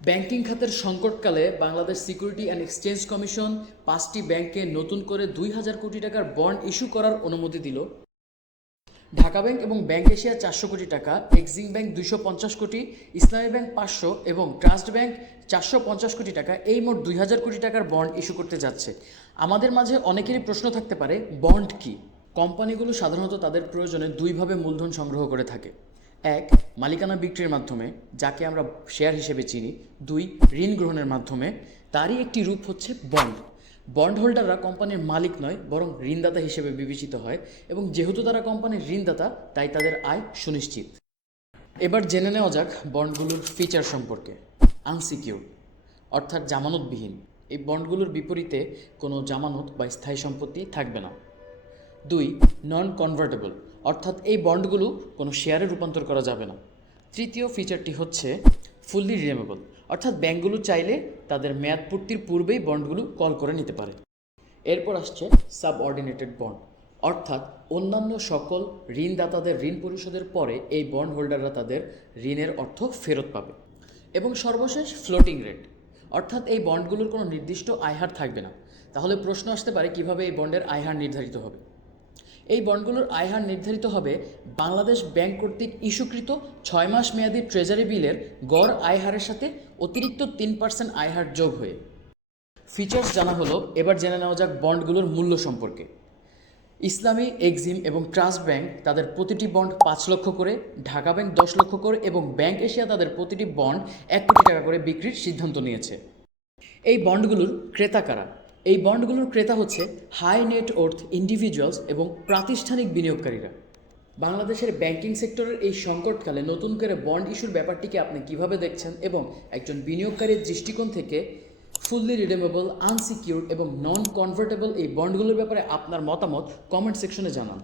Banking খাতের সংকটকালে Bangladesh security and exchange commission 5টি ব্যাংকে নতুন করে 2,000 কোটি টাকার বন্ড ইস্যু করার অনুমতি দিল। ঢাকা ব্যাংক এবং ব্যাংক এশিয়া 400 কোটি টাকা, এক্সিম ব্যাংক 250 কোটি, ইসলামী ব্যাংক 500 এবং ট্রাস্ট ব্যাংক 450 কোটি টাকা, এই মোট 2,000 কোটি টাকার বন্ড ইস্যু করতে যাচ্ছে। আমাদের মাঝে অনেকেরই প্রশ্ন থাকতে পারে, বন্ড কি? কোম্পানিগুলো সাধারণত তাদের প্রয়োজনে দুইভাবে মূলধন সংগ্রহ করে থাকে। এক, মালিকানা বিক্রির মাধ্যমে, যাকে আমরা শেয়ার হিসেবে চিনি। দুই, ঋণ গ্রহণের মাধ্যমে। তারই একটি রূপ হচ্ছে বন্ড। বন্ড হোল্ডাররা কোম্পানির মালিক নয়, বরং ঋণদাতা হিসেবে বিবেচিত হয়, এবং যেহেতু তারা কোম্পানির ঋণদাতা, তাই তাদের আয় সুনিশ্চিত। এবার জেনে নেওয়া যাক বন্ডগুলোর ফিচার সম্পর্কে। আনসিকিউরড, অর্থাৎ জামানতবিহীন। এই বন্ডগুলোর বিপরীতে কোনো জামানত বা স্থায়ী সম্পত্তি থাকবে না। দুই, নন কনভার্টেবল, অর্থাৎ এই বন্ডগুলো কোনো শেয়ারে রূপান্তর করা যাবে না। তৃতীয় ফিচারটি হচ্ছে ফুললি রিডেমেবল, অর্থাৎ ব্যাংকগুলো চাইলে তাদের মেয়াদ পূর্তির পূর্বেই বন্ডগুলো কল করে নিতে পারে। এরপর আসছে সাবঅর্ডিনেটেড বন্ড, অর্থাৎ অন্যান্য সকল ঋণদাতাদের ঋণ পরিশোধের পরে এই বন্ড হোল্ডাররা তাদের ঋণের অর্থ ফেরত পাবে। এবং সর্বশেষ ফ্লোটিং রেট, অর্থাৎ এই বন্ডগুলোর কোনো নির্দিষ্ট আয়হার থাকবে না। তাহলে প্রশ্ন আসতে পারে, কিভাবে এই বন্ডের আয়হার নির্ধারিত হবে? এই বন্ডগুলোর আয়হার নির্ধারিত হবে বাংলাদেশ ব্যাংক কর্তৃক ইস্যুকৃত 6 মাস মেয়াদী ট্রেজারি বিলের গড় আয়হারের সাথে অতিরিক্ত 3% আয়হার যোগ হয়ে। ফিচার্স জানা হলো, এবার জেনে নেওয়া যাক বন্ডগুলোর মূল্য সম্পর্কে। ইসলামী, এক্সিম এবং ট্রাস্ট ব্যাংক তাদের প্রতিটি বন্ড 5 লক্ষ করে, ঢাকা ব্যাংক 10 লক্ষ করে এবং ব্যাংক এশিয়া তাদের প্রতিটি বন্ড 1 কোটি টাকা করে বিক্রির সিদ্ধান্ত নিয়েছে। এই বন্ডগুলোর ক্রেতা কারা? এই বন্ডগুলোর ক্রেতা হচ্ছে হাই নেট ওর্থ ইন্ডিভিজুয়ালস এবং প্রাতিষ্ঠানিক বিনিয়োগকারীরা। বাংলাদেশের ব্যাংকিং সেক্টরের এই সংকটকালে নতুন করে বন্ড ইস্যুর ব্যাপারটিকে আপনি কিভাবে দেখছেন, এবং একজন বিনিয়োগকারীর দৃষ্টিকোণ থেকে ফুললি রিডেমেবল, আনসিকিউরড এবং নন কনভার্টেবল এই বন্ডগুলোর ব্যাপারে আপনার মতামত কমেন্ট সেকশনে জানান।